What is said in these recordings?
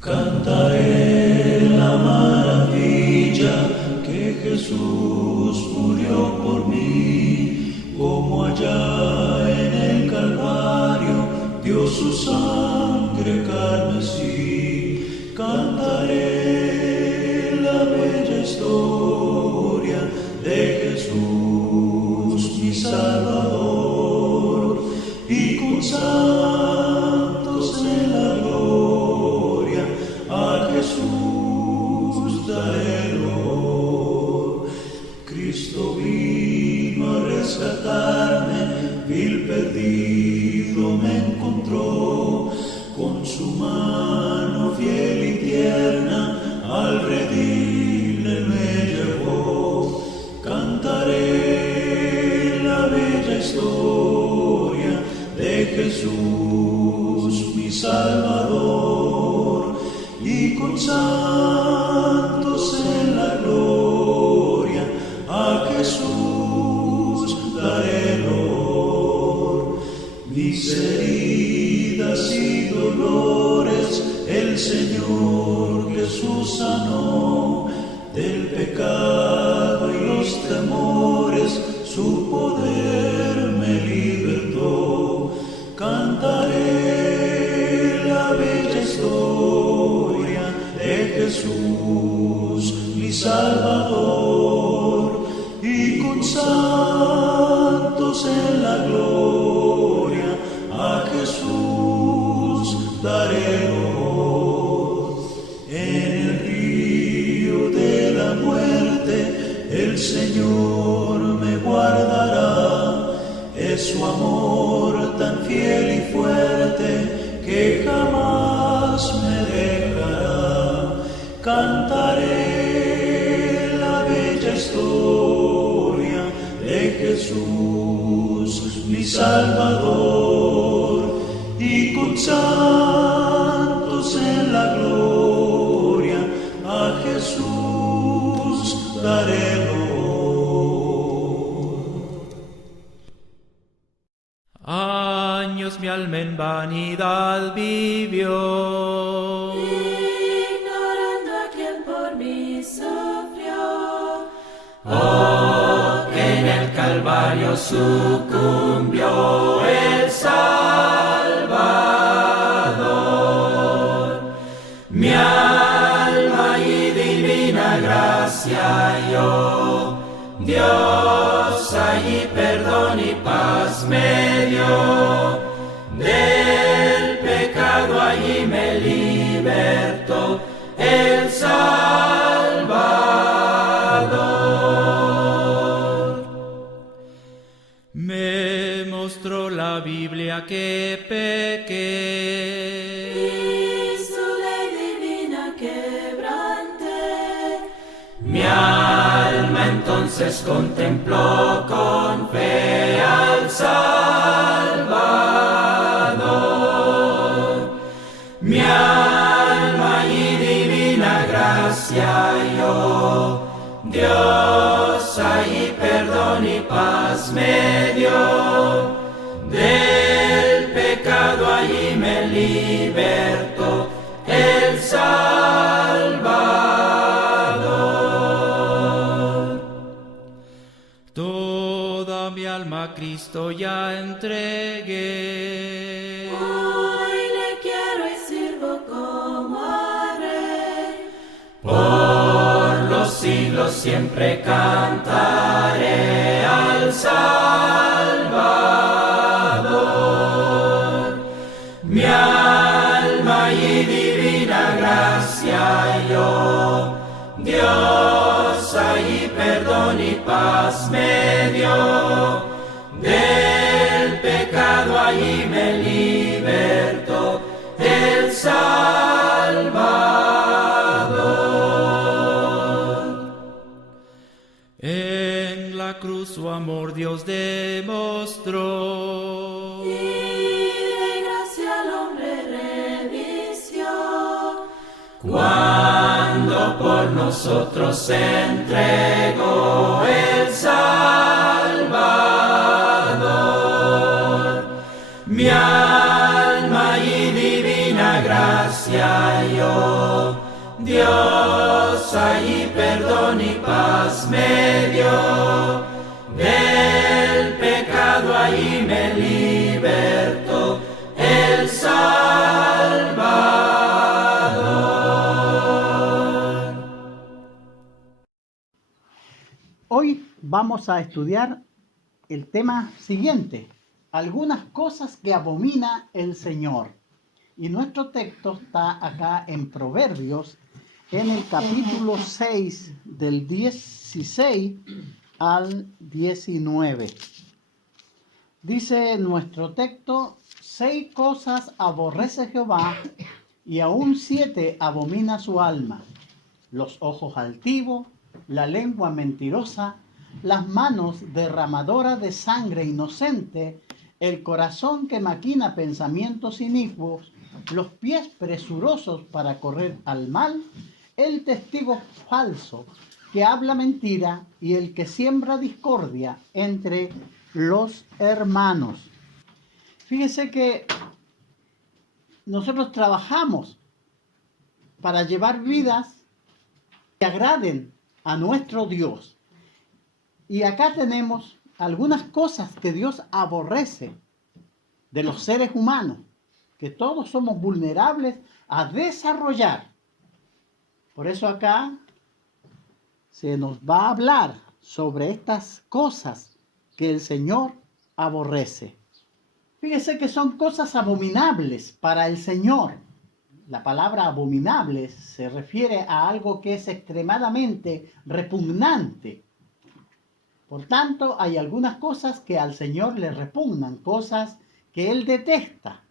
Cantaré la maravilla que Jesús murió por mí, como allá en el Calvario dio su sangre carmesí. Cantaré la bella historia de Jesús mi Salvador, y con santos en la gloria a Jesús daré honor. Cristo vino a rescatarme, vil perdido me encontró, con su mano fiel y tierna al redil él me llevó. Cantaré la bella historia de Jesús mi Salvador, y con santos en la gloria a Jesús daré honor. Mis heridas y dolores el Señor Jesús sanó, del pecado y los temores su poder me libertó. Cantaré la bella historia de Jesús mi Salvador, y con santos en la gloria a Jesús daré honor. En el río de la muerte el Señor me guardará, es su amor tan fiel y fuerte que jamás me dejará. Cantaré la bella historia de Jesús mi Salvador, y con santos en la gloria a Jesús daré honor. Años mi alma en vanidad vivió, ignorando a quien por mí sufrió. oh, que en el Calvario sucumbió el Salvador. Mi alma y divina gracia halló, Dios allí perdón y paz me dio, del pecado allí me libertó el Salvador. Me mostró la Biblia que pequé, Y su ley divina quebranté. mi alma entonces contempló con fe al Salvador. Mi alma y divina gracia halló, Dios allí perdón y paz me dio, del pecado allí me libertó el Salvador. Toda mi alma a Cristo ya entregué, Hoy le quiero y sirvo como a Rey. por los siglos siempre cantaré al Salvador. Mi alma y divina gracia halló, Dios allí perdón y paz me dio, del pecado allí me libertó el Salvador. En la cruz su amor Dios demostró, Y de gracia al hombre revistió. cuando por nosotros se entregó el Salvador. Mi alma y divina gracia halló, más medio del pecado, allí me libertó el Salvador. Hoy vamos a estudiar el tema siguiente: algunas cosas que abomina el Señor. Y nuestro texto está acá en Proverbios, en el capítulo 6, del 16 al 19. Dice nuestro texto: 6 cosas aborrece Jehová, y aún 7 abomina su alma: los ojos altivos, la lengua mentirosa, las manos derramadoras de sangre inocente, el corazón que maquina pensamientos inicuos, los pies presurosos para correr al mal, el testigo falso que habla mentira y el que siembra discordia entre los hermanos. Fíjese que nosotros trabajamos para llevar vidas que agraden a nuestro Dios. Y acá tenemos algunas cosas que Dios aborrece de los seres humanos, que todos somos vulnerables a desarrollar. Por eso acá se nos va a hablar sobre estas cosas que el Señor aborrece. Fíjese que son cosas abominables para el Señor. La palabra abominable se refiere a algo que es extremadamente repugnante. Por tanto, hay algunas cosas que al Señor le repugnan, cosas que Él detesta.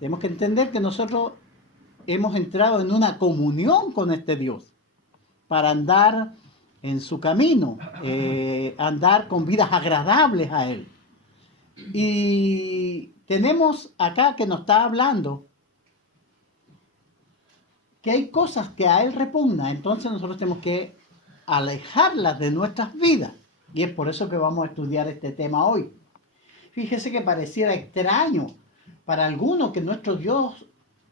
Tenemos que entender que nosotros hemos entrado en una comunión con este Dios para andar en su camino, andar con vidas agradables a Él. Y tenemos acá que nos está hablando que hay cosas que a Él repugna, entonces nosotros tenemos que alejarlas de nuestras vidas. Y es por eso que vamos a estudiar este tema hoy. Fíjese que pareciera extraño para algunos que nuestro Dios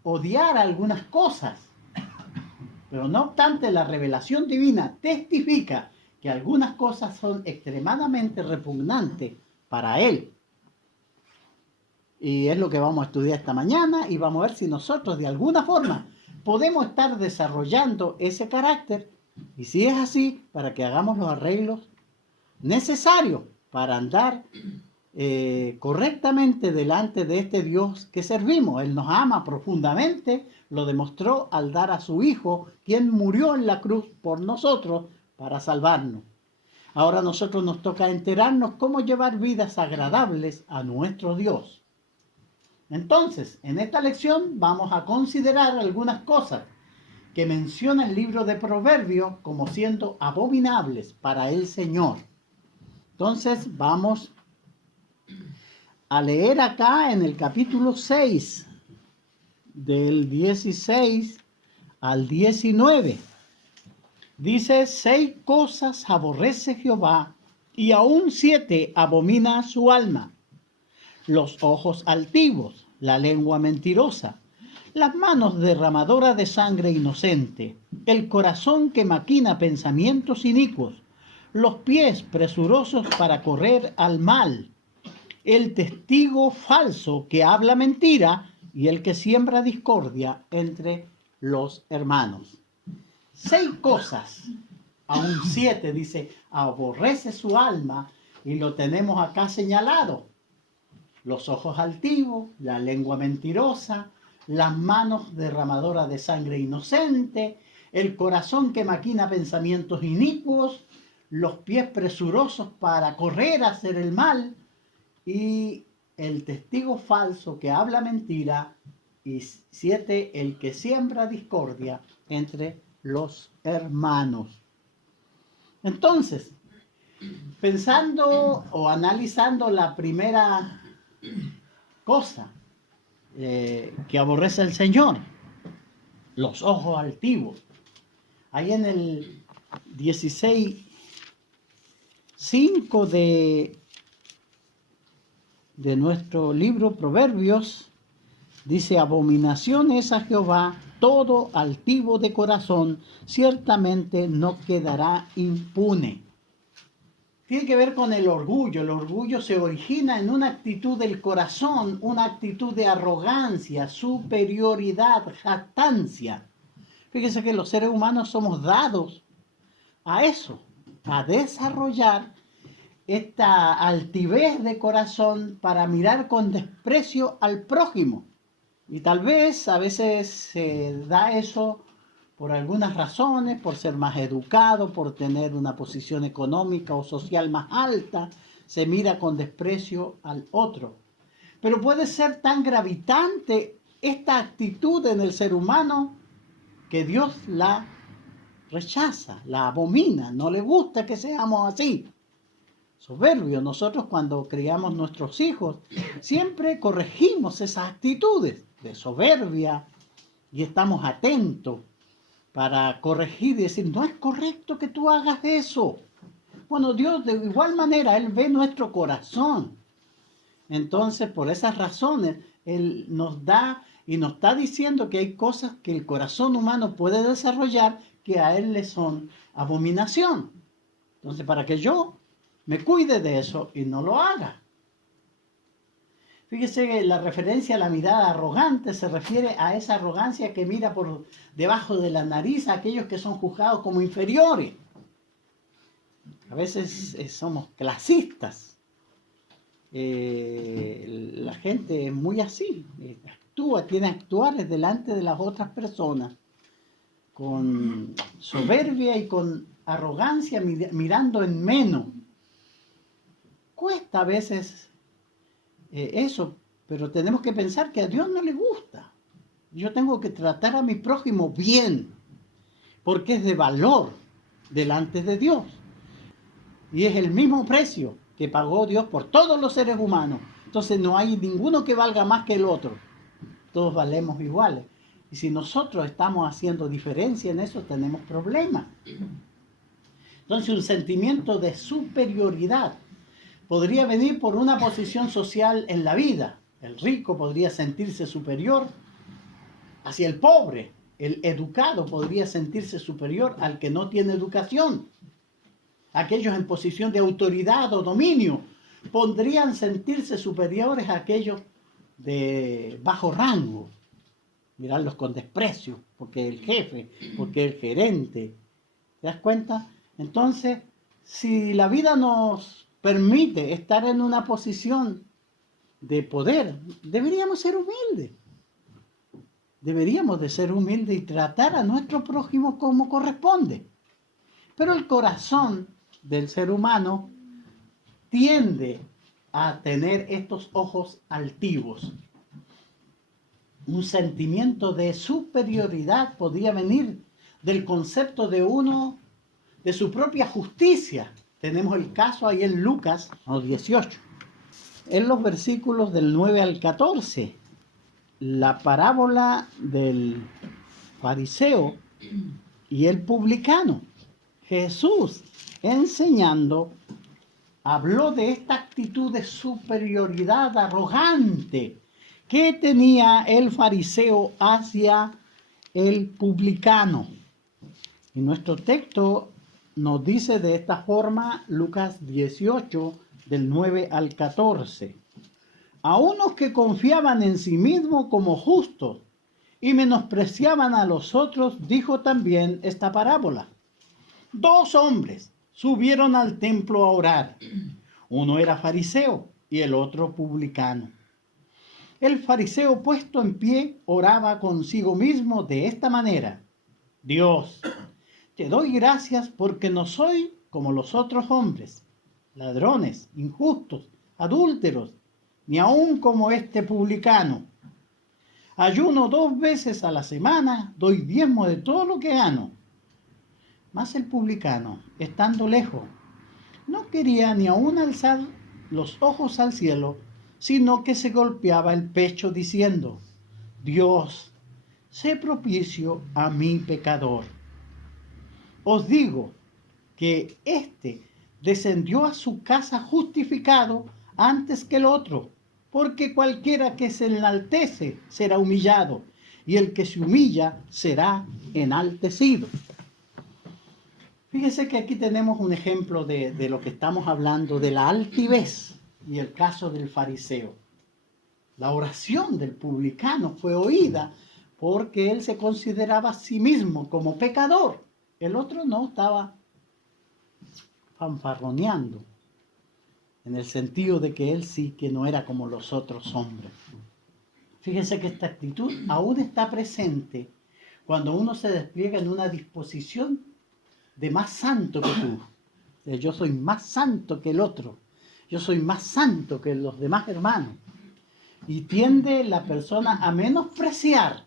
odiara algunas cosas. Pero no obstante, la revelación divina testifica que algunas cosas son extremadamente repugnantes para Él. Y es lo que vamos a estudiar esta mañana y vamos a ver si nosotros de alguna forma podemos estar desarrollando ese carácter, y si es así, para que hagamos los arreglos necesarios para andar correctamente delante de este Dios que servimos. Él nos ama profundamente, lo demostró al dar a su Hijo, quien murió en la cruz por nosotros para salvarnos. Ahora a nosotros nos toca enterarnos cómo llevar vidas agradables a nuestro Dios. Entonces, en esta lección vamos a considerar algunas cosas que menciona el libro de Proverbios como siendo abominables para el Señor. Entonces, vamos a leer acá en el capítulo 6, del 16 al 19. Dice: 6 cosas aborrece Jehová, y aún 7 abomina su alma: los ojos altivos, la lengua mentirosa, las manos derramadoras de sangre inocente, el corazón que maquina pensamientos inicuos, los pies presurosos para correr al mal, el testigo falso que habla mentira y el que siembra discordia entre los hermanos. 6 cosas, aún 7, dice, aborrece su alma, y lo tenemos acá señalado: los ojos altivos, la lengua mentirosa, las manos derramadoras de sangre inocente, el corazón que maquina pensamientos inicuos, los pies presurosos para correr a hacer el mal, y el testigo falso que habla mentira, y 7, el que siembra discordia entre los hermanos. Entonces, pensando o analizando la primera cosa que aborrece el Señor, los ojos altivos. Ahí en el 16:5 de nuestro libro Proverbios, dice: abominación es a Jehová todo altivo de corazón ciertamente no quedará impune. Tiene que ver con el orgullo. El orgullo se origina en una actitud del corazón, una actitud de arrogancia, superioridad, jactancia. Fíjense que los seres humanos somos dados a eso, a desarrollar esta altivez de corazón para mirar con desprecio al prójimo. Y tal vez a veces se da eso por algunas razones, por ser más educado, por tener una posición económica o social más alta, se mira con desprecio al otro. Pero puede ser tan gravitante esta actitud en el ser humano que Dios la rechaza, la abomina, no le gusta que seamos así. Soberbio, nosotros cuando criamos nuestros hijos siempre corregimos esas actitudes de soberbia y estamos atentos para corregir y decir, no es correcto que tú hagas eso. Bueno, Dios de igual manera, Él ve nuestro corazón. Entonces, por esas razones, Él nos da y nos está diciendo que hay cosas que el corazón humano puede desarrollar que a Él le son abominación. Entonces, para que yo me cuide de eso y no lo haga. Fíjese que la referencia a la mirada arrogante se refiere a esa arrogancia que mira por debajo de la nariz a aquellos que son juzgados como inferiores. A veces somos clasistas. La gente es muy así. Tiene actuales delante de las otras personas con soberbia y con arrogancia, mirando en menos. Cuesta a veces eso, pero tenemos que pensar que a Dios no le gusta. Yo tengo que tratar a mi prójimo bien, porque es de valor delante de Dios. Y es el mismo precio que pagó Dios por todos los seres humanos. Entonces no hay ninguno que valga más que el otro. Todos valemos iguales. Y si nosotros estamos haciendo diferencia en eso, tenemos problemas. Entonces un sentimiento de superioridad podría venir por una posición social en la vida. El rico podría sentirse superior hacia el pobre. El educado podría sentirse superior al que no tiene educación. Aquellos en posición de autoridad o dominio podrían sentirse superiores a aquellos de bajo rango. Mirarlos con desprecio, porque el jefe, porque el gerente. ¿Te das cuenta? Entonces, si la vida nos permite estar en una posición de poder, deberíamos ser humildes. Deberíamos de ser humildes y tratar a nuestro prójimo como corresponde. Pero el corazón del ser humano tiende a tener estos ojos altivos. Un sentimiento de superioridad podría venir del concepto de uno, de su propia justicia. Tenemos el caso ahí en Lucas 18. En los versículos del 9 al 14, la parábola del fariseo y el publicano. Jesús, enseñando, habló de esta actitud de superioridad arrogante que tenía el fariseo hacia el publicano. Y nuestro texto nos dice de esta forma, Lucas 18, del 9 al 14. A unos que confiaban en sí mismos como justos y menospreciaban a los otros, dijo también esta parábola. 2 hombres subieron al templo a orar. Uno era fariseo y el otro publicano. El fariseo, puesto en pie, oraba consigo mismo de esta manera. Dios, te doy gracias porque no soy como los otros hombres, ladrones, injustos, adúlteros, ni aun como este publicano. Ayuno 2 veces a la semana, doy diezmo de todo lo que gano. Mas el publicano, estando lejos, no quería ni aun alzar los ojos al cielo, sino que se golpeaba el pecho diciendo, Dios, sé propicio a mi pecador. Os digo que éste descendió a su casa justificado antes que el otro, porque cualquiera que se enaltece será humillado, y el que se humilla será enaltecido. Fíjese que aquí tenemos un ejemplo de lo que estamos hablando, de la altivez y el caso del fariseo. La oración del publicano fue oída porque él se consideraba a sí mismo como pecador. El otro no, estaba fanfarroneando, en el sentido de que él sí que no era como los otros hombres. Fíjense que esta actitud aún está presente cuando uno se despliega en una disposición de más santo que tú. Yo soy más santo que el otro. Yo soy más santo que los demás hermanos. Y tiende la persona a menospreciar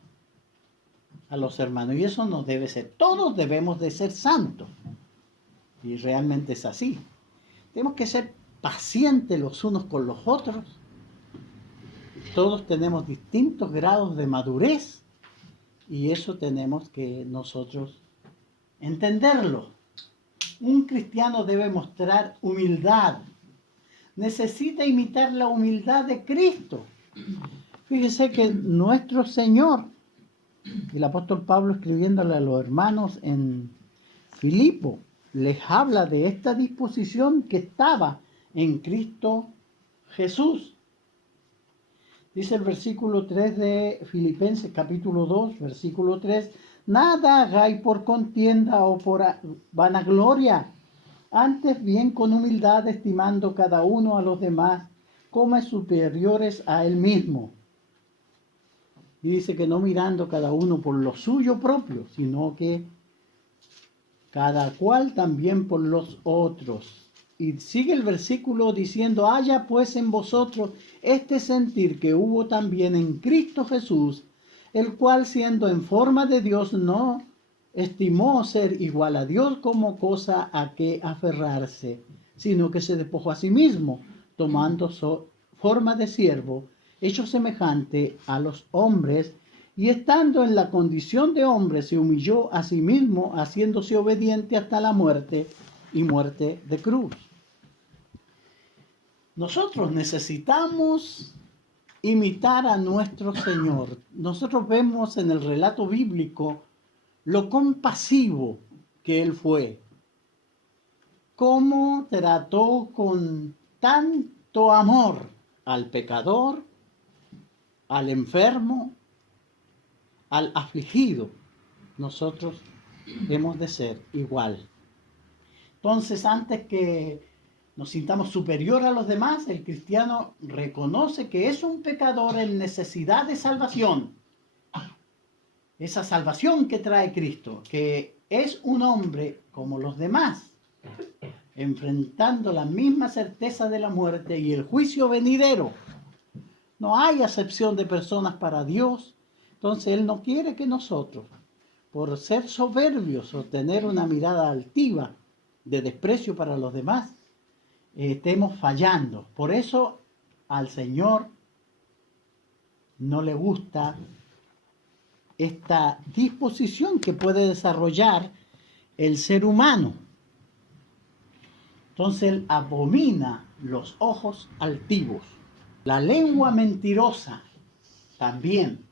a los hermanos. Y eso no debe ser. Todos debemos de ser santos. Y realmente es así. Tenemos que ser pacientes los unos con los otros. Todos tenemos distintos grados de madurez. Y eso tenemos que nosotros entenderlo. Un cristiano debe mostrar humildad. Necesita imitar la humildad de Cristo. Fíjese que nuestro Señor, el apóstol Pablo escribiéndole a los hermanos en Filipo, les habla de esta disposición que estaba en Cristo Jesús. Dice el versículo 3 de Filipenses capítulo 2, versículo 3, nada hagáis por contienda o por vanagloria, antes bien con humildad estimando cada uno a los demás como superiores a él mismo. Y dice que no mirando cada uno por lo suyo propio, sino que cada cual también por los otros. Y sigue el versículo diciendo, haya pues en vosotros este sentir que hubo también en Cristo Jesús, el cual siendo en forma de Dios no estimó ser igual a Dios como cosa a que aferrarse, sino que se despojó a sí mismo, tomando forma de siervo, hecho semejante a los hombres, y estando en la condición de hombre se humilló a sí mismo, haciéndose obediente hasta la muerte y muerte de cruz. Nosotros necesitamos imitar a nuestro Señor. Nosotros vemos en el relato bíblico lo compasivo que Él fue, cómo trató con tanto amor al pecador, al enfermo, al afligido. Nosotros hemos de ser igual. Entonces, antes que nos sintamos superior a los demás, el cristiano reconoce que es un pecador en necesidad de salvación. Esa salvación que trae Cristo, que es un hombre como los demás, enfrentando la misma certeza de la muerte y el juicio venidero. No hay acepción de personas para Dios. Entonces Él no quiere que nosotros, por ser soberbios o tener una mirada altiva de desprecio para los demás, estemos fallando. Por eso al Señor no le gusta esta disposición que puede desarrollar el ser humano. Entonces Él abomina los ojos altivos. La lengua mentirosa también.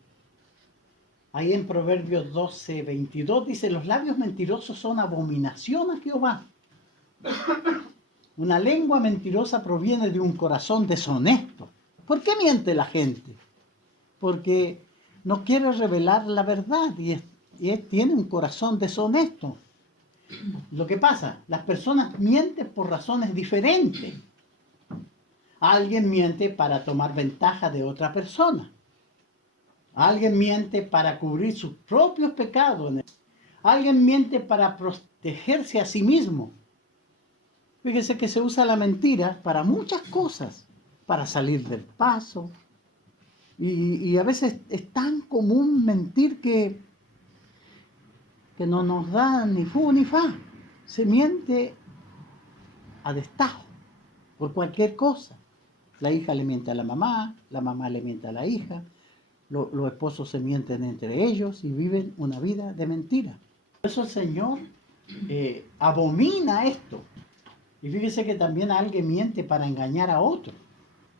Ahí en Proverbios 12, 22 dice, los labios mentirosos son abominación a Jehová. Una lengua mentirosa proviene de un corazón deshonesto. ¿Por qué miente la gente? Porque no quiere revelar la verdad y tiene un corazón deshonesto. Lo que pasa, las personas mienten por razones diferentes. Alguien miente para tomar ventaja de otra persona. Alguien miente para cubrir sus propios pecados. Alguien miente para protegerse a sí mismo. Fíjese que se usa la mentira para muchas cosas. Para salir del paso. Y a veces es tan común mentir que no nos da ni fu ni fa. Se miente a destajo por cualquier cosa. La hija le miente a la mamá le miente a la hija, los esposos se mienten entre ellos y viven una vida de mentira. Por eso el Señor abomina esto. Y fíjese que también alguien miente para engañar a otro.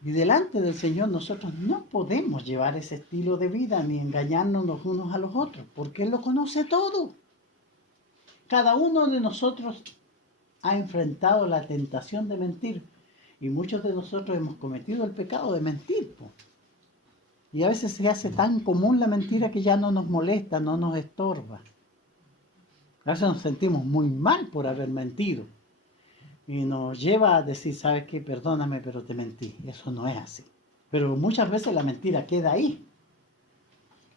Y delante del Señor nosotros no podemos llevar ese estilo de vida ni engañarnos los unos a los otros, porque Él lo conoce todo. Cada uno de nosotros ha enfrentado la tentación de mentir y muchos de nosotros hemos cometido el pecado de mentir, po. Y a veces se hace tan común la mentira que ya no nos molesta, no nos estorba. A veces nos sentimos muy mal por haber mentido. Y nos lleva a decir, ¿sabes qué? Perdóname, pero te mentí. Eso no es así. Pero muchas veces la mentira queda ahí.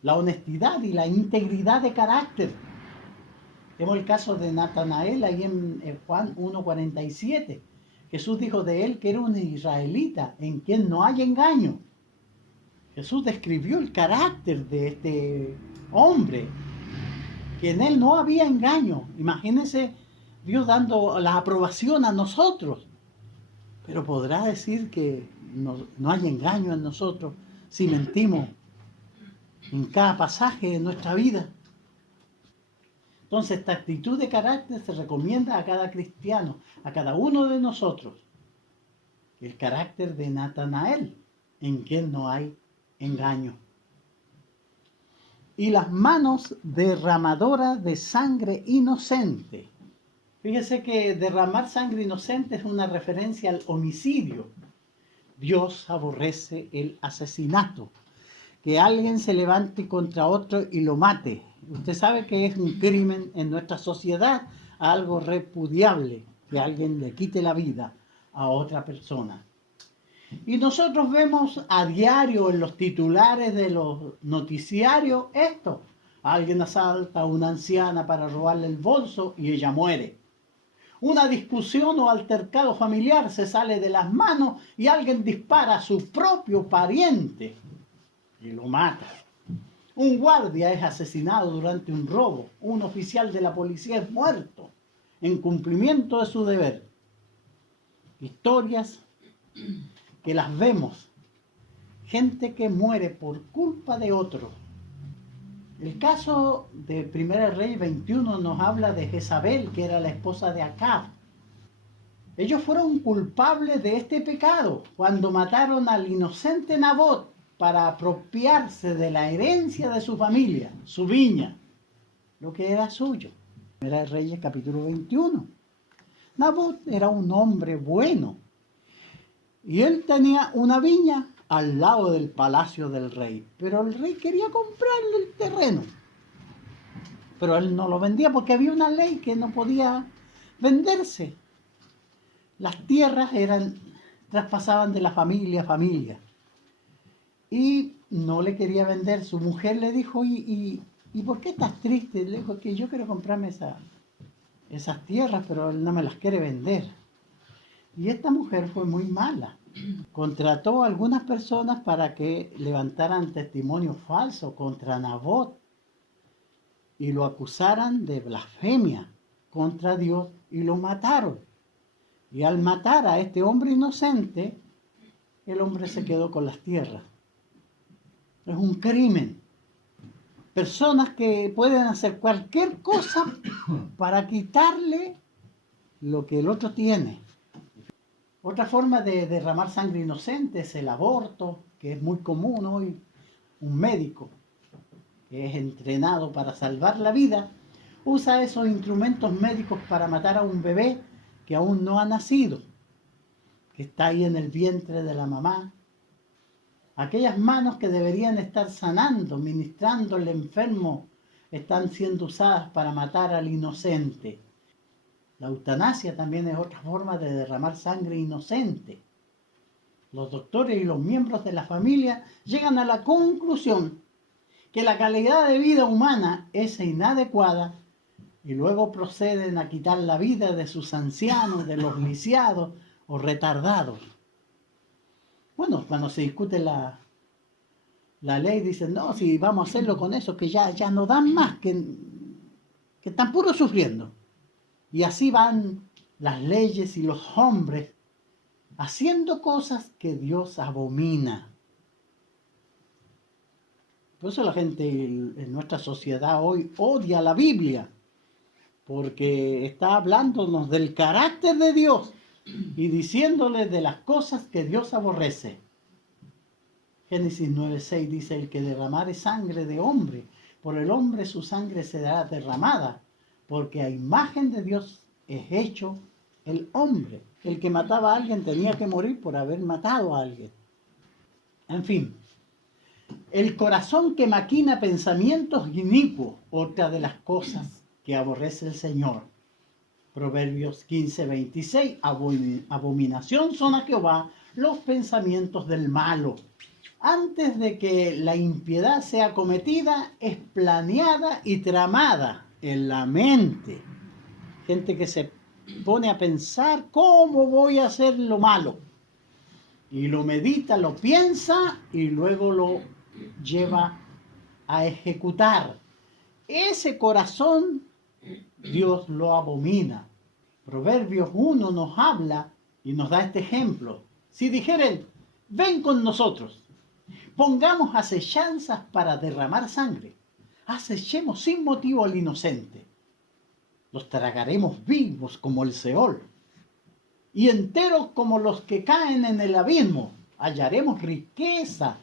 La honestidad y la integridad de carácter. Vemos el caso de Natanael ahí en Juan 1:47. Jesús dijo de él que era un israelita en quien no hay engaño. Jesús describió el carácter de este hombre, que en él no había engaño. Imagínense Dios dando la aprobación a nosotros. Pero podrá decir que no hay engaño en nosotros si mentimos en cada pasaje de nuestra vida. Entonces esta actitud de carácter se recomienda a cada cristiano, a cada uno de nosotros. El carácter de Natanael, en quien no hay engaño. Y las manos derramadoras de sangre inocente. Fíjese que derramar sangre inocente es una referencia al homicidio. Dios aborrece el asesinato. Que alguien se levante contra otro y lo mate. Usted sabe que es un crimen en nuestra sociedad, algo repudiable, que alguien le quite la vida a otra persona. Y nosotros vemos a diario en los titulares de los noticiarios esto. Alguien asalta a una anciana para robarle el bolso y ella muere. Una discusión o altercado familiar se sale de las manos y alguien dispara a su propio pariente y lo mata. Un guardia es asesinado durante un robo. Un oficial de la policía es muerto en cumplimiento de su deber. Historias que las vemos. Gente que muere por culpa de otro. El caso de 1 Reyes 21 nos habla de Jezabel, que era la esposa de Acab. Ellos fueron culpables de este pecado cuando mataron al inocente Nabot para apropiarse de la herencia de su familia, su viña, lo que era suyo. 1 Reyes capítulo 21. Nabot era un hombre bueno y él tenía una viña al lado del palacio del rey, pero el rey quería comprarle el terreno, pero él no lo vendía porque había una ley que no podía venderse. Las tierras traspasaban de la familia a familia y no le quería vender. Su mujer le dijo, ¿y por qué estás triste? Le dijo que yo quiero comprarme esas tierras, pero él no me las quiere vender. Y esta mujer fue muy mala. Contrató a algunas personas para que levantaran testimonio falso contra Nabot y lo acusaran de blasfemia contra Dios y lo mataron. Y al matar a este hombre inocente, el hombre se quedó con las tierras. Es un crimen. Personas que pueden hacer cualquier cosa para quitarle lo que el otro tiene. Otra forma de derramar sangre inocente es el aborto, que es muy común hoy. Un médico que es entrenado para salvar la vida, usa esos instrumentos médicos para matar a un bebé que aún no ha nacido, que está ahí en el vientre de la mamá. Aquellas manos que deberían estar sanando, ministrando al enfermo, están siendo usadas para matar al inocente. La eutanasia también es otra forma de derramar sangre inocente. Los doctores y los miembros de la familia llegan a la conclusión que la calidad de vida humana es inadecuada y luego proceden a quitar la vida de sus ancianos, de los lisiados o retardados. Bueno, cuando se discute la ley, dicen, no, si vamos a hacerlo con eso, que ya no dan más, que están puros sufriendo. Y así van las leyes y los hombres haciendo cosas que Dios abomina. Por eso la gente en nuestra sociedad hoy odia la Biblia, porque está hablándonos del carácter de Dios y diciéndoles de las cosas que Dios aborrece. Génesis 9:6 dice, el que derramare sangre de hombre, por el hombre su sangre será derramada, porque a imagen de Dios es hecho el hombre. El que mataba a alguien tenía que morir por haber matado a alguien. En fin, el corazón que maquina pensamientos inicuos, otra de las cosas que aborrece el Señor. Proverbios 15:26, abominación son a Jehová los pensamientos del malo. Antes de que la impiedad sea cometida, es planeada y tramada en la mente. Gente que se pone a pensar, ¿cómo voy a hacer lo malo? Y lo medita, lo piensa y luego lo lleva a ejecutar. Ese corazón Dios lo abomina. Proverbios 1 nos habla y nos da este ejemplo. Si dijeren, ven con nosotros, pongamos acechanzas para derramar sangre, acechemos sin motivo al inocente, los tragaremos vivos como el Seol, y enteros como los que caen en el abismo, hallaremos riqueza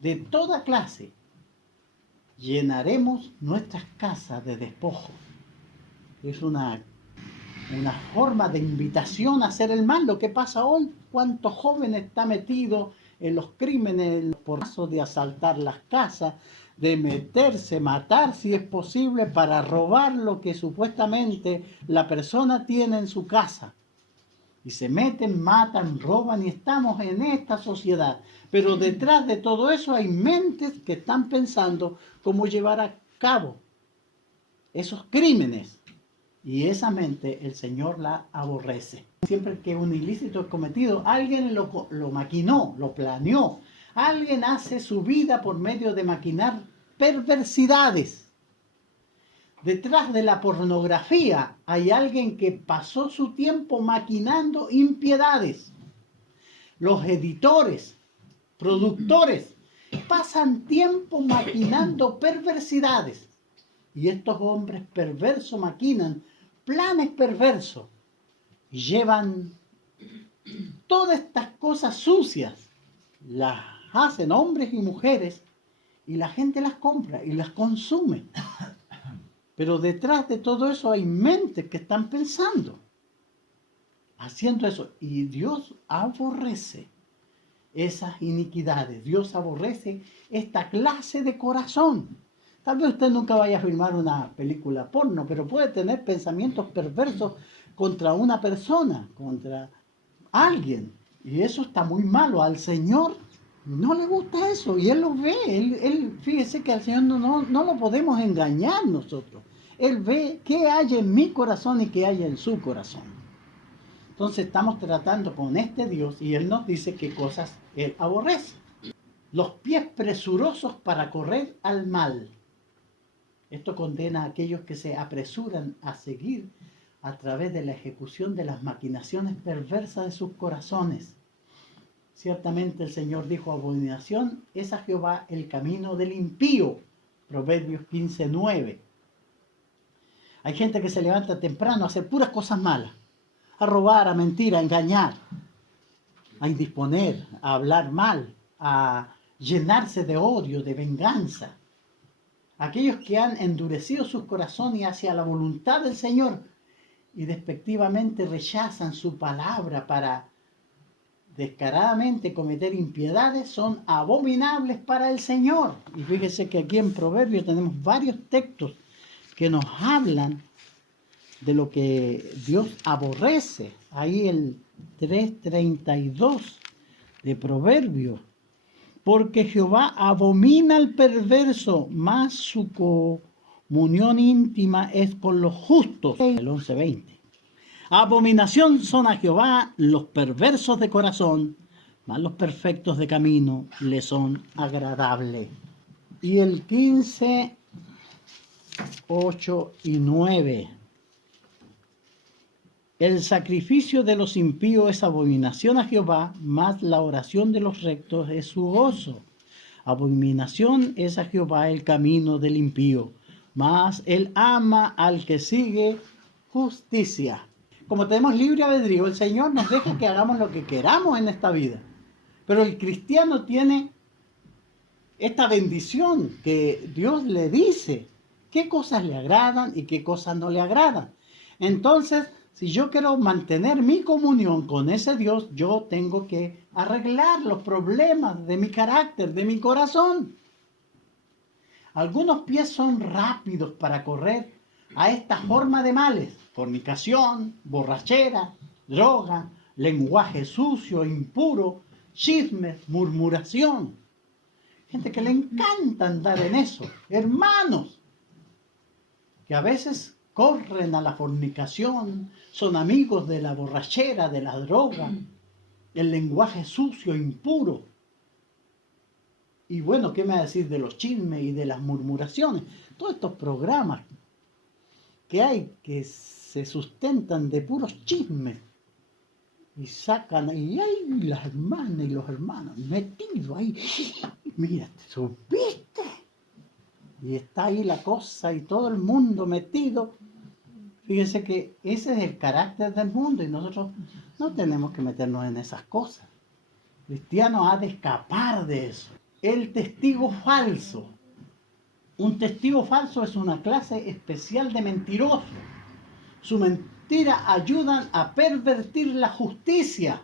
de toda clase, llenaremos nuestras casas de despojos. Es una forma de invitación a hacer el mal. Lo que pasa hoy, cuánto joven está metido en los crímenes, por caso de asaltar las casas, de meterse, matar si es posible, para robar lo que supuestamente la persona tiene en su casa. Y se meten, matan, roban, y estamos en esta sociedad. Pero detrás de todo eso hay mentes que están pensando cómo llevar a cabo esos crímenes. Y esa mente el Señor la aborrece. Siempre que un ilícito es cometido, alguien lo maquinó, lo planeó. Alguien hace su vida por medio de maquinar perversidades. Detrás de la pornografía hay alguien que pasó su tiempo maquinando impiedades. Los editores, productores, pasan tiempo maquinando perversidades. Y estos hombres perversos maquinan planes perversos y llevan todas estas cosas sucias, las hacen hombres y mujeres y la gente las compra y las consume. Pero detrás de todo eso hay mentes que están pensando, haciendo eso. Y Dios aborrece esas iniquidades. Dios aborrece esta clase de corazón. Tal vez usted nunca vaya a filmar una película porno, pero puede tener pensamientos perversos contra una persona, contra alguien. Y eso está muy malo. Al Señor no le gusta eso y Él lo ve. Él fíjese que al Señor no lo podemos engañar nosotros. Él ve qué hay en mi corazón y qué hay en su corazón. Entonces estamos tratando con este Dios y Él nos dice qué cosas Él aborrece. Los pies presurosos para correr al mal. Esto condena a aquellos que se apresuran a seguir a través de la ejecución de las maquinaciones perversas de sus corazones. Ciertamente el Señor dijo, abominación es a Jehová el camino del impío. Proverbios 15:9. Hay gente que se levanta temprano a hacer puras cosas malas, a robar, a mentir, a engañar, a indisponer, a hablar mal, a llenarse de odio, de venganza. Aquellos que han endurecido sus corazones hacia la voluntad del Señor y despectivamente rechazan su palabra para descaradamente cometer impiedades, son abominables para el Señor. Y fíjese que aquí en Proverbios tenemos varios textos que nos hablan de lo que Dios aborrece. Ahí el 3:32 de Proverbios. Porque Jehová abomina al perverso, mas su comunión íntima es con los justos. El 11:20. Abominación son a Jehová los perversos de corazón, mas los perfectos de camino le son agradables. Y el 15, 8 y 9. El sacrificio de los impíos es abominación a Jehová, mas la oración de los rectos es su gozo. Abominación es a Jehová el camino del impío, mas él ama al que sigue justicia. Como tenemos libre albedrío, el Señor nos deja que hagamos lo que queramos en esta vida. Pero el cristiano tiene esta bendición que Dios le dice, qué cosas le agradan y qué cosas no le agradan. Entonces, si yo quiero mantener mi comunión con ese Dios, yo tengo que arreglar los problemas de mi carácter, de mi corazón. Algunos pies son rápidos para correr a esta forma de males: fornicación, borrachera, droga, lenguaje sucio, impuro, chismes, murmuración. Gente que le encanta andar en eso. Hermanos que a veces corren a la fornicación, son amigos de la borrachera, de la droga, el lenguaje sucio, impuro. Y bueno, ¿qué me va a decir de los chismes y de las murmuraciones? Todos estos programas que hay que se sustentan de puros chismes. Y sacan, y hay las hermanas y los hermanos metidos ahí. Mira, ¿te supiste? Y está ahí la cosa y todo el mundo metido. Fíjense que ese es el carácter del mundo y nosotros no tenemos que meternos en esas cosas. El cristiano ha de escapar de eso. El testigo falso. Un testigo falso es una clase especial de mentiroso. Su mentira ayudan a pervertir la justicia.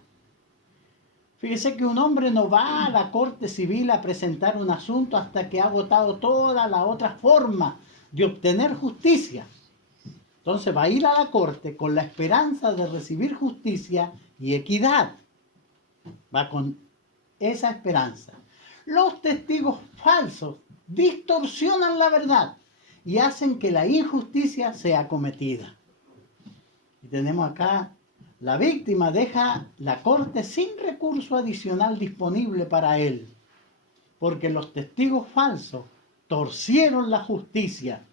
Fíjese que un hombre no va a la corte civil a presentar un asunto hasta que ha agotado toda la otra forma de obtener justicia. Entonces va a ir a la corte con la esperanza de recibir justicia y equidad. Va con esa esperanza. Los testigos falsos distorsionan la verdad y hacen que la injusticia sea cometida. Y tenemos acá: la víctima deja la corte sin recurso adicional disponible para él, porque los testigos falsos torcieron la justicia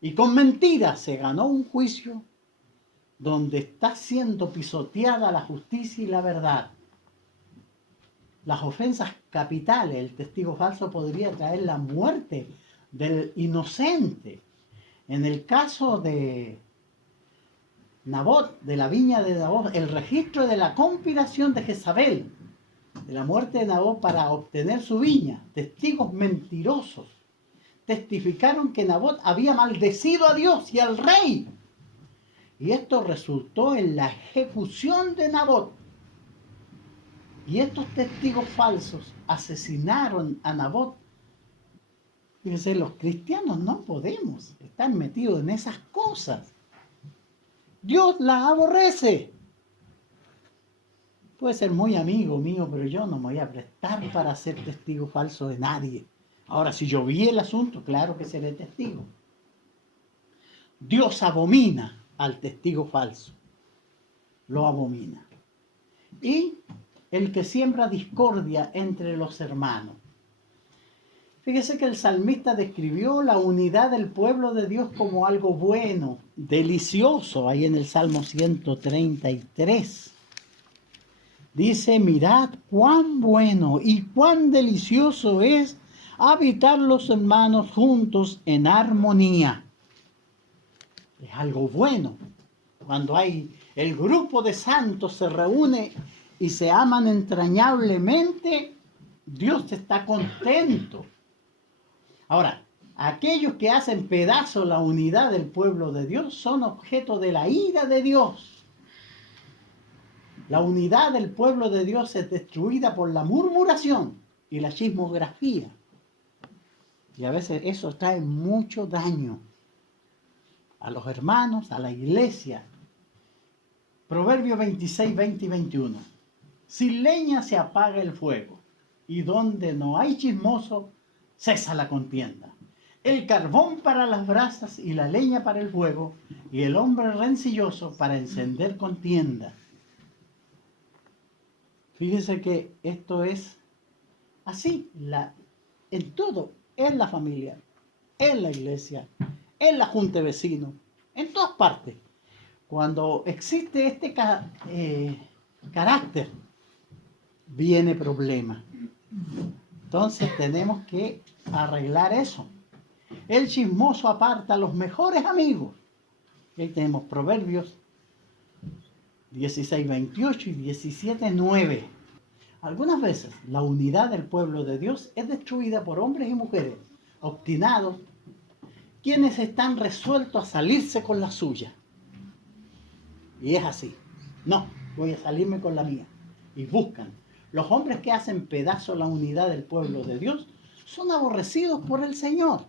y con mentiras se ganó un juicio donde está siendo pisoteada la justicia y la verdad. Las ofensas capitales, el testigo falso podría traer la muerte del inocente. En el caso de Nabot, de la viña de Nabot, el registro de la conspiración de Jezabel, de la muerte de Nabot para obtener su viña, testigos mentirosos testificaron que Nabot había maldecido a Dios y al rey. Y esto resultó en la ejecución de Nabot. Y estos testigos falsos asesinaron a Nabot. Fíjense, los cristianos no podemos estar metidos en esas cosas. Dios las aborrece. Puede ser muy amigo mío, pero yo no me voy a prestar para ser testigo falso de nadie. Ahora, si yo vi el asunto, claro que seré testigo. Dios abomina al testigo falso. Lo abomina. Y el que siembra discordia entre los hermanos. Fíjese que el salmista describió la unidad del pueblo de Dios como algo bueno, delicioso, ahí en el Salmo 133. Dice: mirad cuán bueno y cuán delicioso es habitar los hermanos juntos en armonía. Es algo bueno. Cuando hay el grupo de santos se reúne y se aman entrañablemente, Dios está contento. Ahora, aquellos que hacen pedazo la unidad del pueblo de Dios son objeto de la ira de Dios. La unidad del pueblo de Dios es destruida por la murmuración y la chismografía. Y a veces eso trae mucho daño a los hermanos, a la iglesia. Proverbios 26, 20 y 21. Sin leña se apaga el fuego, y donde no hay chismoso, cesa la contienda. El carbón para las brasas y la leña para el fuego, y el hombre rencilloso para encender contienda. Fíjese que esto es así, en todo, en la familia, en la iglesia, en la junta de vecinos, en todas partes. Cuando existe este carácter, viene problema. Entonces tenemos que arreglar eso. El chismoso aparta a los mejores amigos. Y ahí tenemos Proverbios 16, 28 y 17, 9. Algunas veces la unidad del pueblo de Dios es destruida por hombres y mujeres obstinados, quienes están resueltos a salirse con la suya. Y es así. No, voy a salirme con la mía. Y buscan. Los hombres que hacen pedazo la unidad del pueblo de Dios son aborrecidos por el Señor.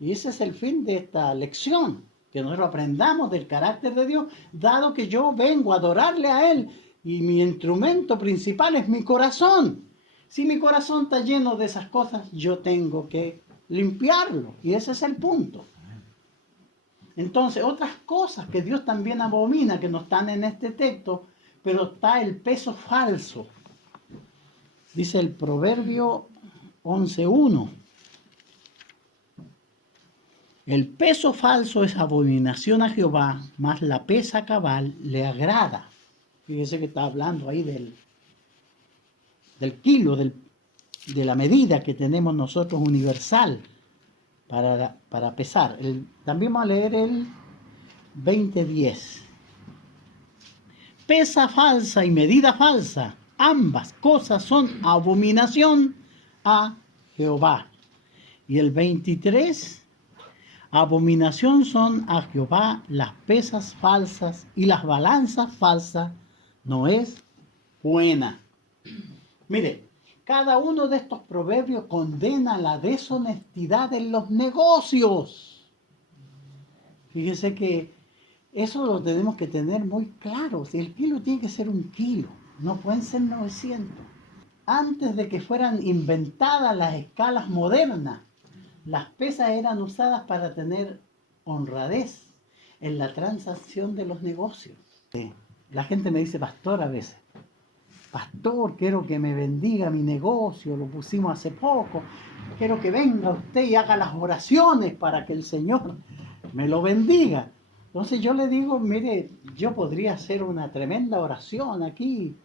Y ese es el fin de esta lección, que nosotros aprendamos del carácter de Dios, dado que yo vengo a adorarle a Él y mi instrumento principal es mi corazón. Si mi corazón está lleno de esas cosas, yo tengo que limpiarlo. Y ese es el punto. Entonces, otras cosas que Dios también abomina, que no están en este texto, pero está el peso falso. Dice el Proverbio 11:1. El peso falso es abominación a Jehová, mas la pesa cabal le agrada. Fíjese que está hablando ahí del kilo, de la medida que tenemos nosotros universal para pesar. También vamos a leer el 20:10. Pesa falsa y medida falsa, ambas cosas son abominación a Jehová. Y el 23, abominación son a Jehová las pesas falsas y las balanzas falsas, no es buena. Mire, cada uno de estos proverbios condena la deshonestidad en los negocios. Fíjese que eso lo tenemos que tener muy claro. Si el kilo tiene que ser un kilo, no pueden ser 900. Antes de que fueran inventadas las escalas modernas, las pesas eran usadas para tener honradez en la transacción de los negocios. La gente me dice, pastor, a veces, pastor, quiero que me bendiga mi negocio, lo pusimos hace poco, quiero que venga usted y haga las oraciones para que el Señor me lo bendiga. Entonces yo le digo, mire, yo podría hacer una tremenda oración aquí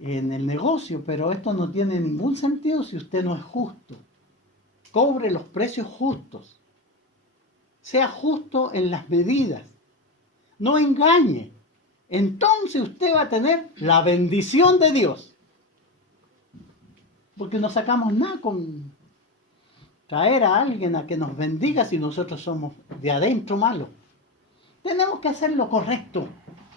en el negocio, pero esto no tiene ningún sentido si usted no es justo. Cobre los precios justos. Sea justo en las medidas. No engañe. Entonces usted va a tener la bendición de Dios. Porque no sacamos nada con traer a alguien a que nos bendiga si nosotros somos de adentro malos. Tenemos que hacer lo correcto.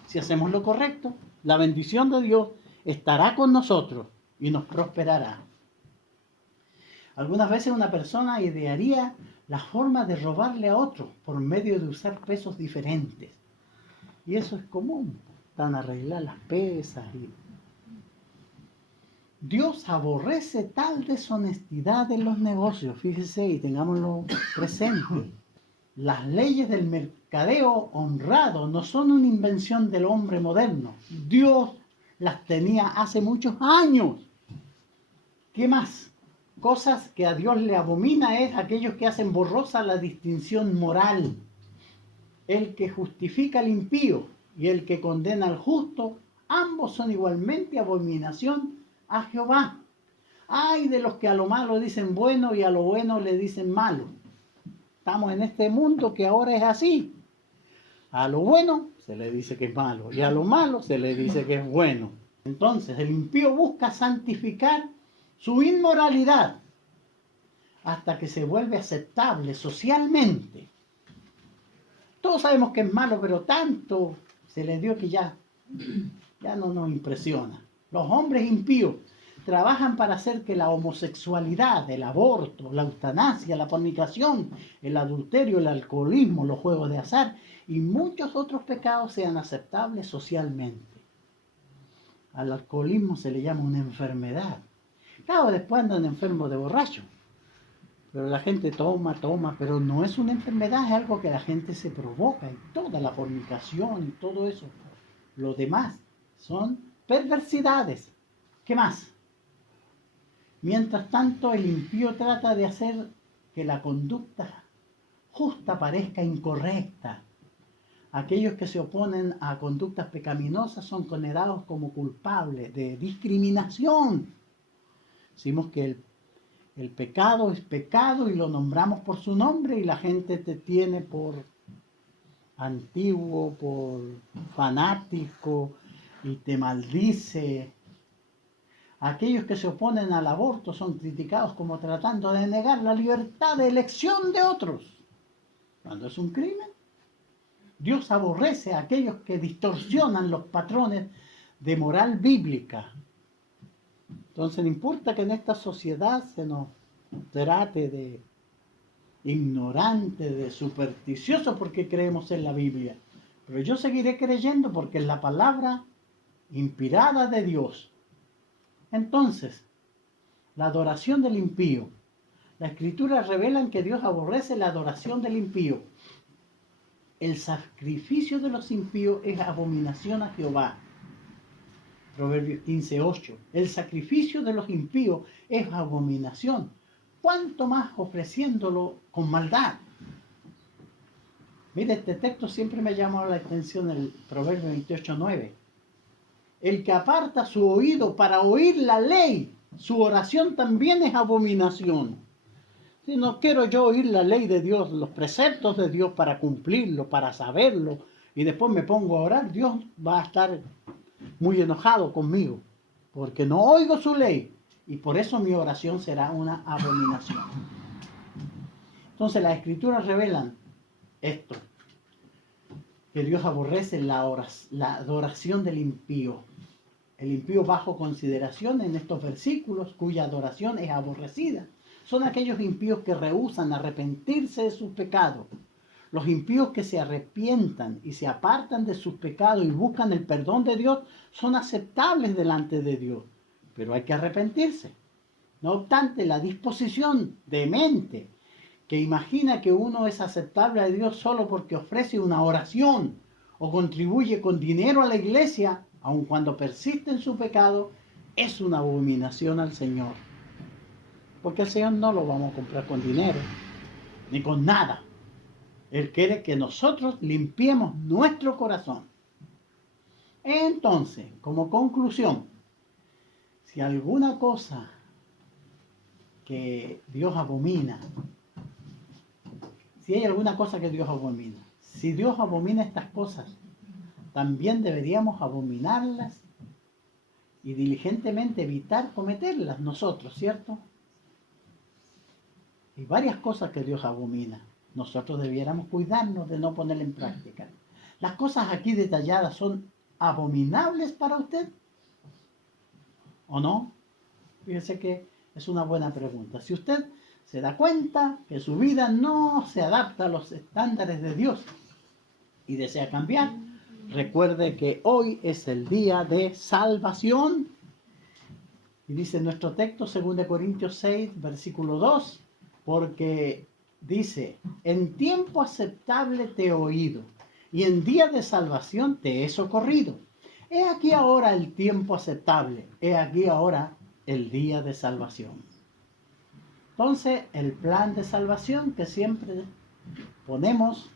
Si hacemos lo correcto, la bendición de Dios estará con nosotros y nos prosperará. Algunas veces una persona idearía la forma de robarle a otro por medio de usar pesos diferentes. Y eso es común. Están a arreglar las pesas. Dios aborrece tal deshonestidad en los negocios. Fíjese y tengámoslo presente. Las leyes del mercadeo honrado no son una invención del hombre moderno. Dios las tenía hace muchos años. ¿Qué más? Cosas que a Dios le abomina es aquellos que hacen borrosa la distinción moral. El que justifica al impío y el que condena al justo, ambos son igualmente abominación a Jehová. Ay de los que a lo malo dicen bueno y a lo bueno le dicen malo. Estamos en este mundo que ahora es así. A lo bueno se le dice que es malo y a lo malo se le dice que es bueno. Entonces el impío busca santificar su inmoralidad hasta que se vuelve aceptable socialmente. Todos sabemos que es malo, pero tanto se le dio que ya no nos impresiona. Los hombres impíos trabajan para hacer que la homosexualidad, el aborto, la eutanasia, la fornicación, el adulterio, el alcoholismo, los juegos de azar y muchos otros pecados sean aceptables socialmente. Al alcoholismo se le llama una enfermedad. Claro, después andan enfermos de borracho. Pero la gente toma, pero no es una enfermedad, es algo que la gente se provoca. Y toda la fornicación y todo eso, lo demás, son perversidades. ¿Qué más? Mientras tanto, el impío trata de hacer que la conducta justa parezca incorrecta. Aquellos que se oponen a conductas pecaminosas son condenados como culpables de discriminación. Decimos que el pecado es pecado y lo nombramos por su nombre y la gente te tiene por antiguo, por fanático y te maldice Aquellos que se oponen al aborto son criticados como tratando de negar la libertad de elección de otros, cuando es un crimen. Dios aborrece a aquellos que distorsionan los patrones de moral bíblica. Entonces no importa que en esta sociedad se nos trate de ignorante, de supersticioso porque creemos en la Biblia, pero yo seguiré creyendo porque es la palabra inspirada de Dios. Entonces, la adoración del impío. Las escrituras revelan que Dios aborrece la adoración del impío. El sacrificio de los impíos es abominación a Jehová. Proverbios 15:8. El sacrificio de los impíos es abominación. ¿Cuánto más ofreciéndolo con maldad? Mire, este texto siempre me llamó la atención, el Proverbio 28:9. El que aparta su oído para oír la ley, su oración también es abominación. Si no quiero yo oír la ley de Dios, los preceptos de Dios para cumplirlo, para saberlo, y después me pongo a orar, Dios va a estar muy enojado conmigo, porque no oigo su ley, y por eso mi oración será una abominación. Entonces las escrituras revelan esto, que Dios aborrece la adoración del impío. El impío bajo consideración en estos versículos, cuya adoración es aborrecida, son aquellos impíos que rehúsan arrepentirse de sus pecados. Los impíos que se arrepientan y se apartan de sus pecados y buscan el perdón de Dios son aceptables delante de Dios, pero hay que arrepentirse. No obstante, la disposición de mente que imagina que uno es aceptable a Dios solo porque ofrece una oración o contribuye con dinero a la iglesia, aun cuando persiste en su pecado, es una abominación al Señor. Porque el Señor no lo vamos a comprar con dinero, ni con nada. Él quiere que nosotros limpiemos nuestro corazón. Entonces, como conclusión, si alguna cosa que Dios abomina, si hay alguna cosa que Dios abomina, si Dios abomina estas cosas, también deberíamos abominarlas y diligentemente evitar cometerlas nosotros, ¿cierto? Hay varias cosas que Dios abomina. Nosotros debiéramos cuidarnos de no ponerlas en práctica. ¿Las cosas aquí detalladas son abominables para usted? ¿O no? Fíjese que es una buena pregunta. Si usted se da cuenta que su vida no se adapta a los estándares de Dios y desea cambiar, recuerde que hoy es el día de salvación. Y dice nuestro texto, 2 Corintios 6, versículo 2, porque dice, en tiempo aceptable te he oído, y en día de salvación te he socorrido. He aquí ahora el tiempo aceptable, he aquí ahora el día de salvación. Entonces, el plan de salvación que siempre ponemos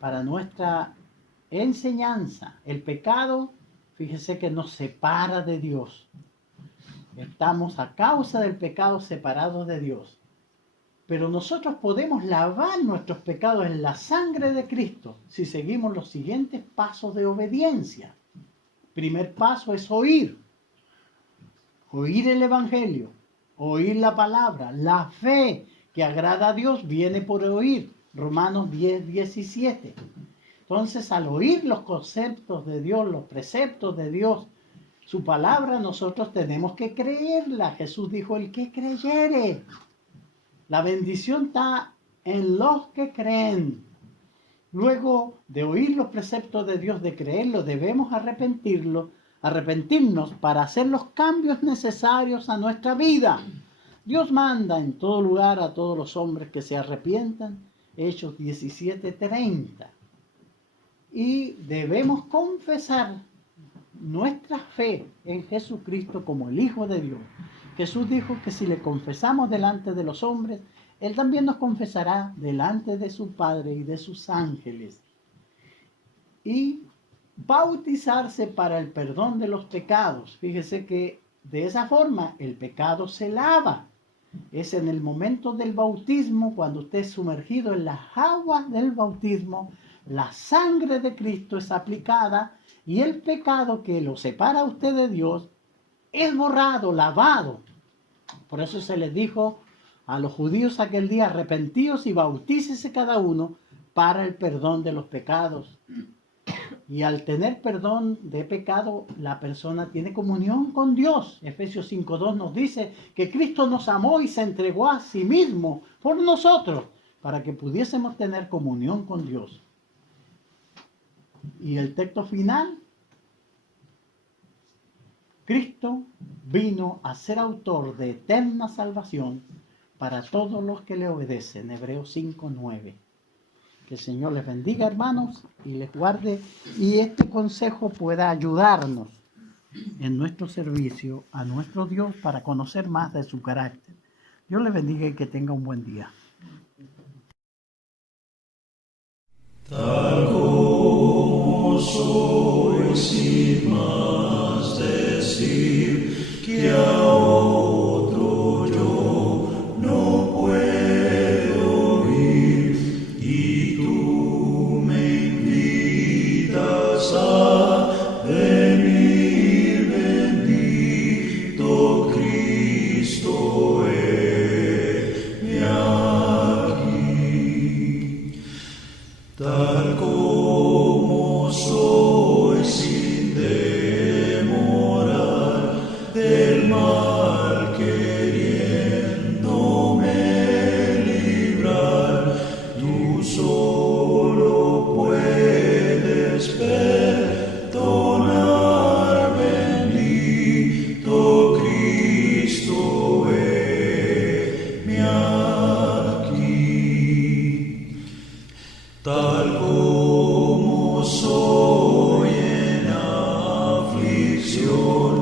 para nuestra enseñanza, el pecado, fíjese que nos separa de Dios. Estamos a causa del pecado separados de Dios. Pero nosotros podemos lavar nuestros pecados en la sangre de Cristo si seguimos los siguientes pasos de obediencia. Primer paso es oír. Oír el Evangelio, oír la palabra. La fe que agrada a Dios viene por oír. Romanos 10, 17. Entonces, al oír los conceptos de Dios, los preceptos de Dios, su palabra, nosotros tenemos que creerla. Jesús dijo, el que creyere. La bendición está en los que creen. Luego de oír los preceptos de Dios, de creerlo, debemos arrepentirnos para hacer los cambios necesarios a nuestra vida. Dios manda en todo lugar a todos los hombres que se arrepientan. Hechos 17:30. Y debemos confesar nuestra fe en Jesucristo como el Hijo de Dios. Jesús dijo que si le confesamos delante de los hombres, Él también nos confesará delante de su Padre y de sus ángeles. Y bautizarse para el perdón de los pecados. Fíjese que de esa forma el pecado se lava. Es en el momento del bautismo, cuando usted es sumergido en las aguas del bautismo, la sangre de Cristo es aplicada y el pecado que lo separa a usted de Dios es borrado, lavado. Por eso se les dijo a los judíos aquel día: arrepentíos y bautícese cada uno para el perdón de los pecados. Y al tener perdón de pecado, la persona tiene comunión con Dios. Efesios 5:2 nos dice que Cristo nos amó y se entregó a sí mismo por nosotros para que pudiésemos tener comunión con Dios. Y el texto final: Cristo vino a ser autor de eterna salvación para todos los que le obedecen. Hebreos 5:9. Que el Señor les bendiga, hermanos, y les guarde, y este consejo pueda ayudarnos en nuestro servicio a nuestro Dios para conocer más de su carácter. Dios les bendiga y que tenga un buen día. Tal como soy, sin más decir que a otro yo no puedo ir, y tú me invitas a venir, bendito Cristo, heme aquí. Tal como soy, sin demorar, del mal queriéndome librar, tú solo puedes perdonar, bendito Cristo, heme aquí. Tal como soy en aflicción,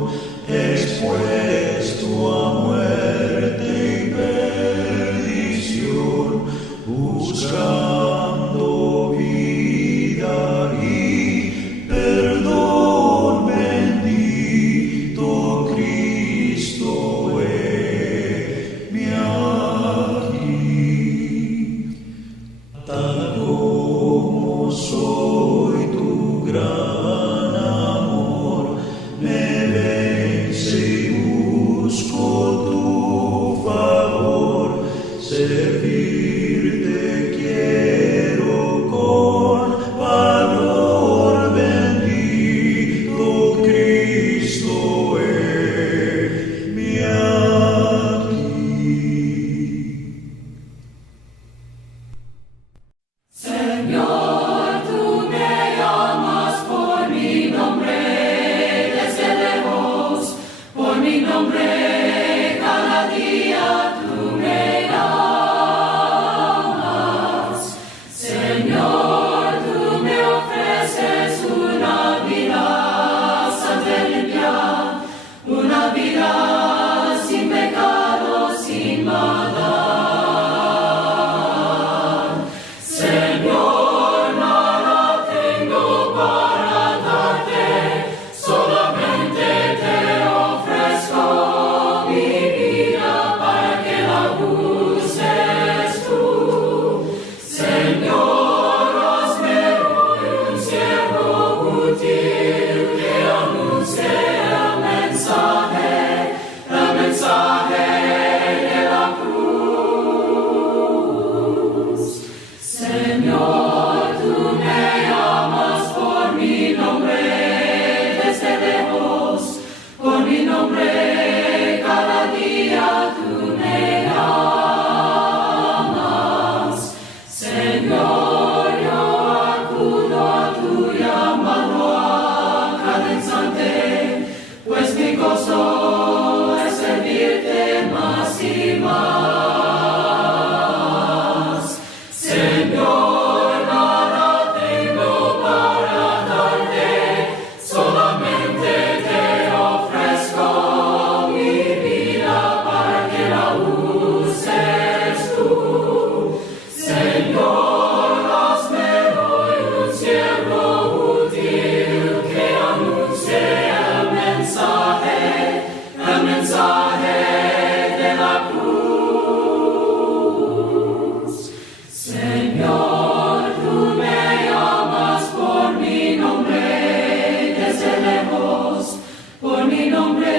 expuesto a muerte y perdición, buscando vida y perdón, bendito Cristo, heme aquí. Tal como soy, tu gran amor me vence y busco tu favor. Servirte quiero con valor, bendito Cristo, heme aquí. Señor, tú me llamas por mi nombre desde lejos, por mi nombre cada día tú me llamas. Señor, tú me ofreces una vida santa y limpia, una vida sin pecado, sin maldad. Señor, nada tengo para darte, solamente te ofrezco mi vida para que la uses tú. Señor, hazme hoy un siervo útil que anuncie el mensaje de la cruz. Señor, tú me llamas por mi nombre desde lejos, por mi nombre cada día tú me llamas. Señor, yo acudo a tu llamado a cada instante, pues mi gozo es servirte más y más. Señor, nada tengo para darte, solamente te ofrezco mi vida para que la uses tú. Señor, hazme hoy un siervo útil que anuncie el mensaje de la cruz. Señor, tú me llamas por mi nombre desde lejos, por mi nombre